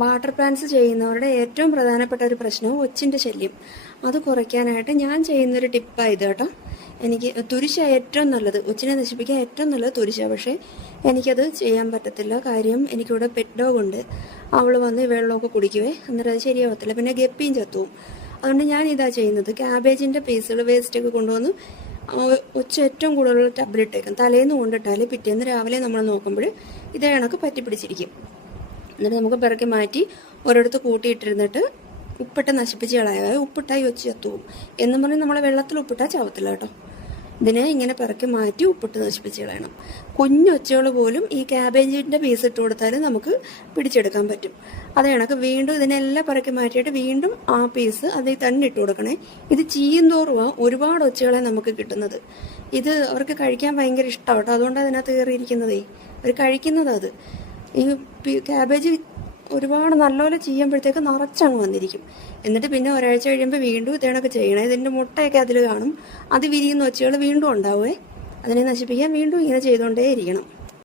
Water plants ചെയ്യുന്നവരുടെ ഏറ്റവും പ്രധാനപ്പെട്ട ഒരു പ്രശ്നം ഒച്ചിൻ്റെ ശല്യം. അത് കുറയ്ക്കാനായിട്ട് ഞാൻ ചെയ്യുന്നൊരു ടിപ്പായത് കേട്ടോ. എനിക്ക് തുരിശ ഏറ്റവും നല്ലത്, ഒച്ചിനെ നശിപ്പിക്കാൻ ഏറ്റവും നല്ലത് തുരിശ. പക്ഷേ എനിക്കത് ചെയ്യാൻ പറ്റത്തില്ല. കാര്യം എനിക്കിവിടെ പെറ്റ് ഡോഗ് ഉണ്ട്. അവൾ വന്ന് വെള്ളമൊക്കെ കുടിക്കുവേ, അന്നേരം അത് ശരിയാവത്തില്ല. പിന്നെ ഗപ്പിയും ചത്തുവും. അതുകൊണ്ട് ഞാൻ ഇതാ ചെയ്യുന്നത്, ക്യാബേജിൻ്റെ പീസുകൾ വേസ്റ്റൊക്കെ കൊണ്ടുവന്ന് ഒച്ച ഏറ്റവും കൂടുതലുള്ള ടബിലിട്ടേക്കും. തലേന്ന് കൊണ്ടിട്ടാൽ പിറ്റേന്ന് രാവിലെ നമ്മൾ നോക്കുമ്പോൾ ഇതേ കണക്ക് പറ്റി പിടിച്ചിരിക്കും. എന്നിട്ട് നമുക്ക് പിറക്കി മാറ്റി ഒരിടത്ത് കൂട്ടിയിട്ടിരുന്നിട്ട് ഉപ്പിട്ട് നശിപ്പിച്ച് കളയാതെ ഉപ്പിട്ടായി ഒച്ച ചത്തുവും എന്നും പറഞ്ഞ് നമ്മൾ വെള്ളത്തിൽ ഉപ്പിട്ടാൽ ചാവത്തില്ല കേട്ടോ. ഇതിനെ ഇങ്ങനെ പിറക്കി മാറ്റി ഉപ്പിട്ട് നശിപ്പിച്ച് കളയണം. കുഞ്ഞൊച്ചകൾ പോലും ഈ ക്യാബേജിൻ്റെ പീസ് ഇട്ട് കൊടുത്താൽ നമുക്ക് പിടിച്ചെടുക്കാൻ പറ്റും. അത് കണക്ക് വീണ്ടും ഇതിനെല്ലാം പിറക്കി മാറ്റിയിട്ട് വീണ്ടും ആ പീസ് അതിൽ തന്നെ ഇട്ട് കൊടുക്കണേ. ഇത് ചീയും തോറുമാണ് ഒരുപാട് ഒച്ചകളെ നമുക്ക് കിട്ടുന്നത്. ഇത് അവർക്ക് കഴിക്കാൻ ഭയങ്കര ഇഷ്ടമാണ് കേട്ടോ. അതുകൊണ്ടാണ് അതിനകത്ത് കയറിയിരിക്കുന്നതേ, അവർ കഴിക്കുന്നത്. അത് ഈ ക്യാബേജ് ഒരുപാട് നല്ലപോലെ ചെയ്യുമ്പോഴത്തേക്ക് നിറച്ചങ്ങ് വന്നിരിക്കും. എന്നിട്ട് പിന്നെ ഒരാഴ്ച കഴിയുമ്പോൾ വീണ്ടും ഇതേണൊക്കെ ചെയ്യണേ. ഇതിൻ്റെ മുട്ടയൊക്കെ അതിൽ കാണും. അത് വിരിയുന്ന ഒച്ചകൾ വീണ്ടും ഉണ്ടാവുമേ. അതിനെ നശിപ്പിക്കാൻ വീണ്ടും ഇങ്ങനെ ചെയ്തുകൊണ്ടേ ഇരിക്കണം.